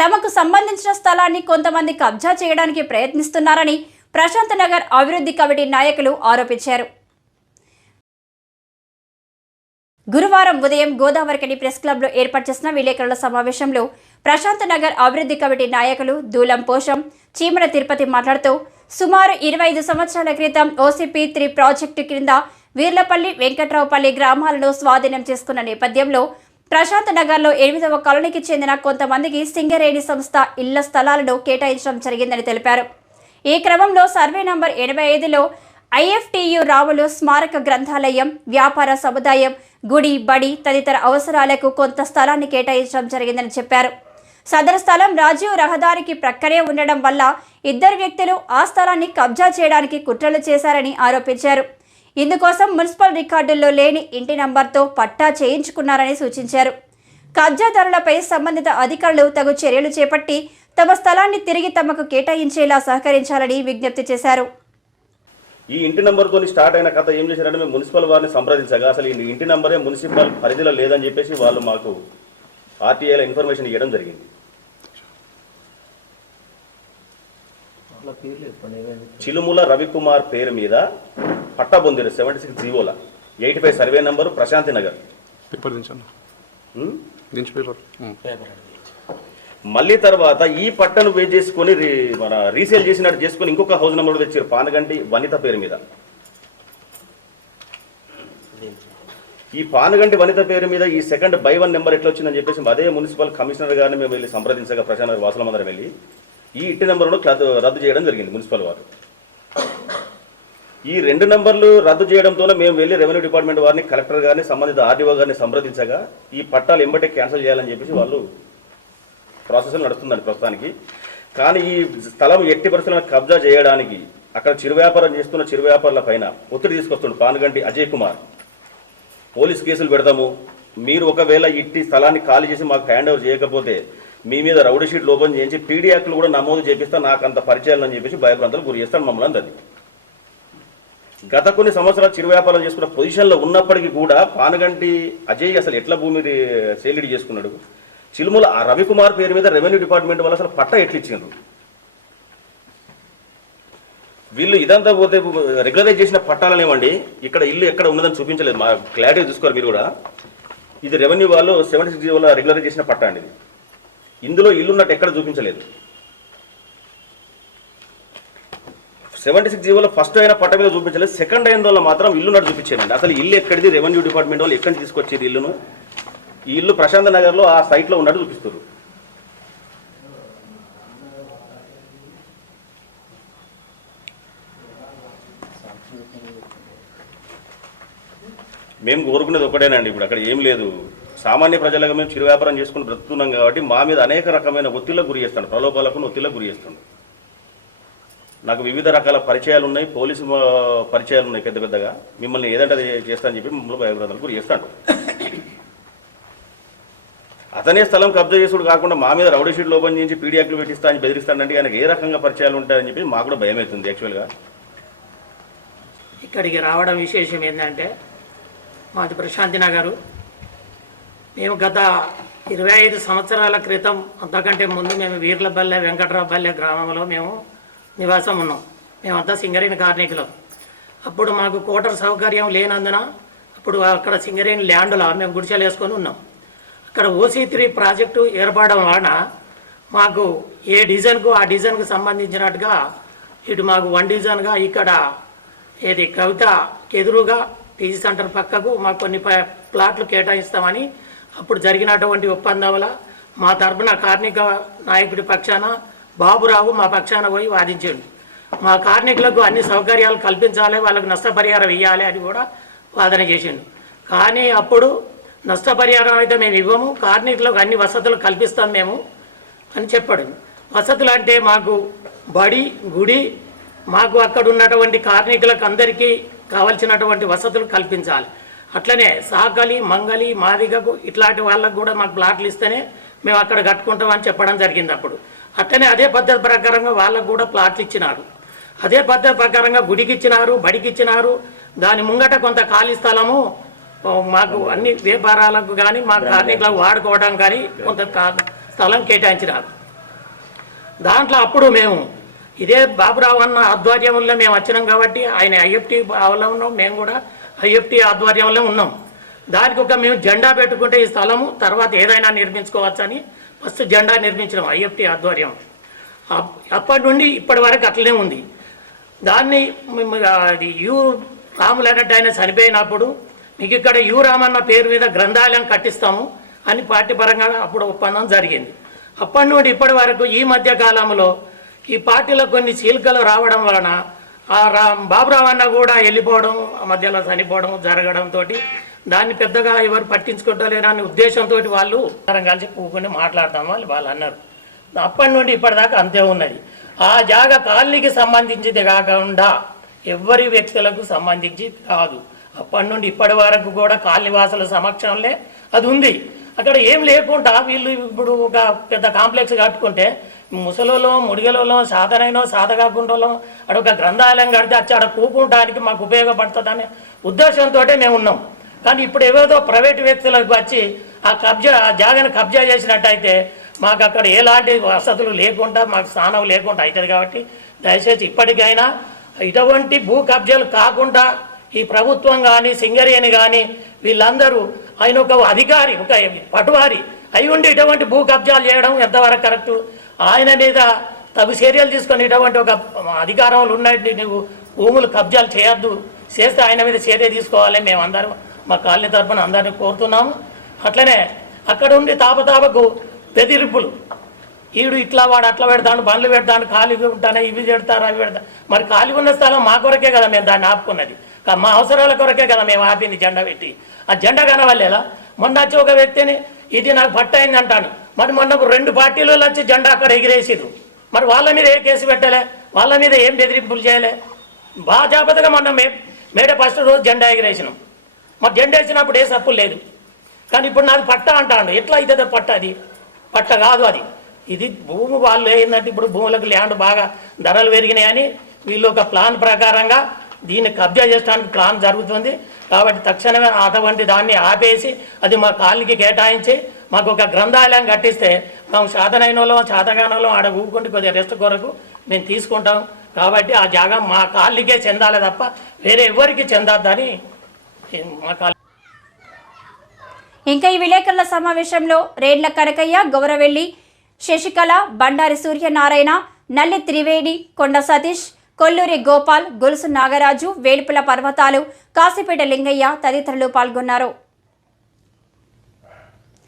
తమకు సంబంధించిన స్థలాన్ని కొంతమంది కబ్జా చేయడానికి ప్రయత్నిస్తున్నారని ప్రశాంత్ నగర్ అభివృద్ధి కమిటీ నాయకులు ఆరోపించారు. గురువారం ఉదయం గోదావరికని ప్రెస్ క్లబ్లో ఏర్పాటు చేసిన విలేకరుల సమావేశంలో ప్రశాంత్ నగర్ అభివృద్ధి కమిటీ నాయకులు దూలం పోషం చీమల తిరుపతి మాట్లాడుతూ సుమారు ఇరవై ఐదు సంవత్సరాల క్రితం ఓసీపీ త్రీ ప్రాజెక్టు క్రింద వీర్లపల్లి వెంకట్రావుపల్లి గ్రామాలను స్వాధీనం చేసుకున్న నేపథ్యంలో ప్రశాంత్ నగర్లో ఎనిమిదవ కాలనీకి చెందిన కొంతమందికి సింగరేణి సంస్థ ఇళ్ళ స్థలాలను కేటాయించడం జరిగిందని తెలిపారు. ఈ క్రమంలో సర్వే నంబర్ ఎనభై ఐదులో ఐఎఫ్టియు రావులు స్మారక గ్రంథాలయం వ్యాపార సముదాయం గుడి బడి తదితర అవసరాలకు కొంత స్థలాన్ని కేటాయించడం జరిగిందని చెప్పారు. సదరు స్థలం రాజీవ్ రహదారికి ప్రక్కనే ఉండడం వల్ల ఇద్దరు వ్యక్తులు ఆ స్థలాన్ని కబ్జా చేయడానికి కుట్రలు చేశారని ఆరోపించారు. ఇందుకోసం మున్సిపల్ రికార్డుల్లో లేని ఇంటి నంబర్తో పట్టా చేయించుకున్నారని సూచించారు. కబ్జాదారులపై సంబంధిత అధికారులు తగు చర్యలు చేపట్టి తమ స్థలాన్ని తిరిగి తమకు కేటాయించేలా సహకరించాలని విజ్ఞప్తి చేశారు. ఈ ఇంటి నంబర్తో స్టార్ట్ అయిన కథ ఏం చేశారంటే మేము మున్సిపల్ వారిని సంప్రదించగా అసలు ఈ ఇంటి నంబరే మున్సిపల్ పరిధిలో లేదని చెప్పేసి వాళ్ళు మాకు ఆర్టీఐలో ఇన్ఫర్మేషన్ ఇవ్వడం జరిగింది. చిలుముల రవికుమార్ పేరు మీద పట్టా పొందిరు seventy six జీవోల eighty five survey number Prashanti Nagar. Paper దించండి. మళ్ళీ తర్వాత ఈ పట్టను పే చేసుకొని మన రీసేల్ చేసినట్టు చేసుకొని ఇంకొక హౌస్ నెంబర్ కూడా తెచ్చారు పానగంటి వనిత పేరు మీద. ఈ పానగంటి వనిత పేరు మీద ఈ సెకండ్ బై వన్ నెంబర్ ఎట్లా వచ్చిందని చెప్పేసి అదే మున్సిపల్ కమిషనర్ గారిని మేము వెళ్ళి సంప్రదించగా ప్రశాంత్ వాసుల మందరం వెళ్ళి ఈ ఇంటి నెంబర్ను రద్దు చేయడం జరిగింది మున్సిపల్ వారు. ఈ రెండు నంబర్లు రద్దు చేయడంతోనే మేము వెళ్ళి రెవెన్యూ డిపార్ట్మెంట్ వారిని కలెక్టర్ గారిని సంబంధిత ఆర్డీఓ గారిని సంప్రదించగా ఈ పట్టాలు ఎంబటే క్యాన్సిల్ చేయాలని చెప్పేసి వాళ్ళు ప్రాసెస్ నడుస్తుందండి ప్రస్తుతానికి. కానీ ఈ స్థలం ఎట్టి పరిస్థితులను కబ్జా చేయడానికి అక్కడ చిరు వ్యాపారం చేస్తున్న చిరు వ్యాపారుల పైన ఒత్తిడి తీసుకొస్తుండు పానుగంటి అజయ్ కుమార్. పోలీస్ కేసులు పెడతాము. మీరు ఒకవేళ ఇట్టి స్థలాన్ని ఖాళీ చేసి మాకు హ్యాండ్ ఓవర్ చేయకపోతే మీ మీద రౌడీ షీట్లు ఓపెన్ చేయించి పీడీ యాక్ట్లు కూడా నమోదు చేపిస్తా నాకు అంత పరిచయాలు అని చెప్పేసి భయభ్రాంతలు గురి చేస్తాను మమ్మల్ని అందరినీ. గత కొన్ని సంవత్సరాలు చిరు వ్యాపారం చేసుకున్న పొజిషన్లో ఉన్నప్పటికీ కూడా పానగంటి అజయ్ అసలు ఎట్లా భూమి సేలిడి చేసుకున్నాడు? చిలుముల ఆ రవికుమార్ పేరు మీద రెవెన్యూ డిపార్ట్మెంట్ వాళ్ళు అసలు పట్ట ఎట్లు ఇచ్చిండ్రు వీళ్ళు ఇదంతా పోతే రెగ్యులరైజ్ చేసిన పట్టాలనేమండి ఇక్కడ ఇల్లు ఎక్కడ ఉన్నదని చూపించలేదు. మా క్లారిటీ చూసుకోరు మీరు కూడా. ఇది రెవెన్యూ వాళ్ళు సెవెంటీ సిక్స్ వల్ల రెగ్యులరైజ్ చేసిన పట్టా అండి ఇందులో ఇల్లు ఉన్నట్టు ఎక్కడ చూపించలేదు. సెవెంటీ సిక్స్ జీవోలో ఫస్ట్ అయిన పట్ట మీద చూపించలేదు. సెకండ్ అయిన వల్ల మాత్రం ఇల్లు నడు చూపించారండి అసలు ఇల్లు ఎక్కడిది? రెవెన్యూ డిపార్ట్మెంట్ వాళ్ళు ఎక్కడి తీసుకొచ్చేది ఇల్లును? ఈ ఇల్లు ప్రశాంత్ నగర్లో ఆ సైట్లో ఉన్నట్టు చూపిస్తారు. మేము కోరుకునేది ఒకటేనండి ఇప్పుడు. అక్కడ ఏం లేదు. సామాన్య ప్రజలుగా మేము చిరు వ్యాపారం చేసుకుని బ్రతుకుతున్నాం కాబట్టి మా మీద అనేక రకమైన ఒత్తిళ్ళకు గురి చేస్తాడు ప్రలోభాలకు ఒత్తిళ్ళకు గురి చేస్తాడు నాకు వివిధ రకాల పరిచయాలు ఉన్నాయి పోలీసు పరిచయాలు ఉన్నాయి పెద్ద పెద్దగా. మిమ్మల్ని ఏదంటే అది చేస్తానని చెప్పి మిమ్మల్ని భయభ్రాంతాలకు గురి చేస్తాడు. అతనే స్థలం కబ్జా చేసుడు కాకుండా మా మీద రౌడీ షీట్లు ఓపెన్ చేసి పీడియాక్లు పెట్టిస్తా అని బెదిరిస్తాడంటే ఆయనకు ఏ రకంగా పరిచయాలు ఉంటాయని చెప్పి మాకు కూడా భయం అవుతుంది యాక్చువల్గా. ఇక్కడికి రావడం విశేషం ఏంటంటే మాది ప్రశాంతి నగరు. మేము గత ఇరవై ఐదు సంవత్సరాల క్రితం అంతకంటే ముందు మేము వీర్లపల్లె వెంకట్రావుపల్లె గ్రామంలో మేము నివాసం ఉన్నాం మేమంతా సింగరేణి కార్మికులం అప్పుడు మాకు కోటర్ సౌకర్యం లేనందున అప్పుడు అక్కడ సింగరేణి ల్యాండ్లో మేము గుడిసెలు వేసుకొని ఉన్నాం. అక్కడ ఓసీ త్రీ ప్రాజెక్టు ఏర్పడడం వలన మాకు ఏ డిజైన్కు ఆ డిజైన్కు సంబంధించినట్టుగా ఇటు మాకు వన్ డిజైన్గా ఇక్కడ ఏది కవిత ఎదురుగా టీజీ సెంటర్ పక్కకు మాకు కొన్ని ప- ప్లాట్లు కేటాయిస్తామని అప్పుడు జరిగినటువంటి ఒప్పందం మా తరపున కార్మిక నాయకుడి పక్షాన బాబురావు మా పక్షాన పోయి వాదించాడు. మా కార్మికులకు అన్ని సౌకర్యాలు కల్పించాలి వాళ్ళకు నష్టపరిహారం ఇవ్వాలి అని కూడా వాదన చేసిండు. కానీ అప్పుడు నష్టపరిహారం అయితే మేము ఇవ్వము కార్మికులకు అన్ని వసతులు కల్పిస్తాం మేము అని చెప్పాడు. వసతులు అంటే మాకు బడి గుడి మాకు అక్కడ ఉన్నటువంటి కార్మికులకు అందరికీ కావలసినటువంటి వసతులు కల్పించాలి. అట్లనే సాకలి మంగలి మాదిగకు ఇట్లాంటి వాళ్ళకు కూడా మాకు ప్లాట్లు ఇస్తేనే మేము అక్కడ కట్టుకుంటామని చెప్పడం జరిగింది అప్పుడు. అట్లనే అదే పద్ధతి ప్రకారంగా వాళ్ళకు కూడా ప్లాట్లు ఇచ్చినారు. అదే పద్ధతి ప్రకారంగా గుడికి ఇచ్చినారు బడికి ఇచ్చినారు దాని ముంగట కొంత ఖాళీ స్థలము మాకు అన్ని వ్యాపారాలకు కానీ మా కార్మికులకు వాడుకోవడం కానీ కొంత స్థలం కేటాయించినారు. దాంట్లో అప్పుడు మేము ఇదే బాబురావు అన్న ఆధ్వర్యంలో మేము వచ్చినాం కాబట్టి ఆయన ఐఎఫ్టీ లో ఉన్నాం. మేము కూడా ఐఎఫ్టీ ఆధ్వర్యంలో ఉన్నాం. దానికి ఒక మేము జెండా పెట్టుకుంటే ఈ స్థలము తర్వాత ఏదైనా నిర్మించుకోవచ్చని ఫస్ట్ జెండా నిర్మించడం ఐఎఫ్టీ ఆధ్వర్యం. అప్- అప్పటి నుండి ఇప్పటి వరకు అట్లనే ఉంది. దాన్ని అది యు రాములన్నట్టు ఆయన చనిపోయినప్పుడు మీకు ఇక్కడ యు రామన్న పేరు మీద గ్రంథాలయం కట్టిస్తాము అని పార్టీ పరంగా అప్పుడు ఒప్పందం జరిగింది. అప్పటి నుండి ఇప్పటి వరకు ఈ మధ్య కాలంలో ఈ పార్టీలో కొన్ని చీలికలు రావడం వలన ఆ రా బాబురావు అన్న కూడా వెళ్ళిపోవడం ఆ మధ్యలో చనిపోవడం జరగడంతో దాన్ని పెద్దగా ఎవరు పట్టించుకుంటలేరనే ఉద్దేశంతో వాళ్ళు అందరం కలిసి పూకొని మాట్లాడతాం వాళ్ళు వాళ్ళు అన్నారు. అప్పటి నుండి ఇప్పటిదాకా అంతే ఉన్నది. ఆ జాగ కాలనీకి సంబంధించింది కాకుండా ఎవరి వ్యక్తులకు సంబంధించి కాదు. అప్పటి నుండి ఇప్పటి వరకు కూడా కాలనీ వాసుల సమక్షంలో అది ఉంది. అక్కడ ఏం లేకుండా వీళ్ళు ఇప్పుడు ఒక పెద్ద కాంప్లెక్స్ కట్టుకుంటే ముసలలో ముడిగలలో సాధనైనో సాధకాకుండలో అక్కడ ఒక గ్రంథాలయం కడితే వచ్చి అక్కడ కూకుంటానికి మాకు ఉపయోగపడుతుందనే ఉద్దేశంతో మేము ఉన్నాం. కానీ ఇప్పుడు ఏవేదో ప్రైవేట్ వ్యక్తులకు వచ్చి ఆ కబ్జా ఆ జాగాను కబ్జా చేసినట్టయితే మాకు అక్కడ ఎలాంటి వసతులు లేకుండా మాకు స్థానం లేకుండా అవుతుంది కాబట్టి దయచేసి ఇప్పటికైనా ఇటువంటి భూ కబ్జాలు కాకుండా ఈ ప్రభుత్వం కానీ సింగరేణి కానీ వీళ్ళందరూ ఆయన ఒక అధికారి ఒక పటువారి అయి ఉండి ఇటువంటి భూ కబ్జాలు చేయడం ఎంతవరకు కరెక్టు? ఆయన మీద తగు చర్యలు తీసుకొని ఇటువంటి ఒక అధికారంలో ఉన్నట్టు నువ్వు భూములు కబ్జాలు చేయొద్దు. చేస్తే ఆయన మీద చర్య తీసుకోవాలి మేమందరం. మా కాలనీ తరఫున అందరిని కోరుతున్నాము. అట్లనే అక్కడ ఉండి తాపతాపకు బెదిరింపులు. ఈడు ఇట్లా వాడు అట్లా పెడతాడు బండ్లు పెడతాడు ఖాళీగా ఉంటానే ఇవి పెడతారు అవి పెడతారు. మరి ఖాళీ ఉన్న స్థలం మా కొరకే కదా మేము దాన్ని ఆపుకున్నది. మా అవసరాల కొరకే కదా మేము ఆపింది జెండా పెట్టి. ఆ జెండా కనవల్లేలా మొన్న వచ్చి ఒక వ్యక్తిని ఇది నాకు పట్ట అయింది అంటాను మరి మొన్న రెండు పార్టీలు వచ్చి జెండా అక్కడ ఎగిరేసిరు మరి వాళ్ళ మీద ఏ కేసు పెట్టలే? వాళ్ళ మీద ఏం బెదిరింపులు చేయలే? బాగా జాగ్రత్తగా మొన్న మే మేడ ఫస్ట్ రోజు జెండా ఎగిరేసినాం. మరి జెండా వేసినప్పుడు ఏ సప్పు లేదు. కానీ ఇప్పుడు నాది పట్ట అంటాడు. ఎట్లా అవుతుంది పట్ట అది? పట్ట కాదు అది. ఇది భూమి వాళ్ళు ఏంటంటే ఇప్పుడు భూములకు ల్యాండ్ బాగా ధరలు పెరిగినాయని వీళ్ళు ఒక ప్లాన్ ప్రకారంగా దీన్ని కబ్జా చేయడానికి ప్లాన్ జరుగుతుంది. కాబట్టి తక్షణమే అటువంటి దాన్ని ఆపేసి అది మా కాళ్ళకి కేటాయించి మాకు ఒక గ్రంథాలయం కట్టిస్తే మేము సాధనైన వాళ్ళం శాతగాన వాళ్ళం ఆడ ఊరుకుంటే కొద్దిగా రెస్ట్ కొరకు మేము తీసుకుంటాం. కాబట్టి ఆ జాగా మా కాళ్ళకే చెందాలి తప్ప వేరే ఎవరికి చెందొద్దని మా ఇంకా ఈ విలేకరుల సమావేశంలో రేడ్ల కనకయ్య గౌరవెల్లి శశికళ బండారి సూర్యనారాయణ నల్లి త్రివేణి కొండ సతీష్ కొల్లూరి గోపాల్ గొలుసు నాగరాజు వేలుపుల పర్వతాలు కాసిపేట లింగయ్య తదితరులు పాల్గొన్నారు.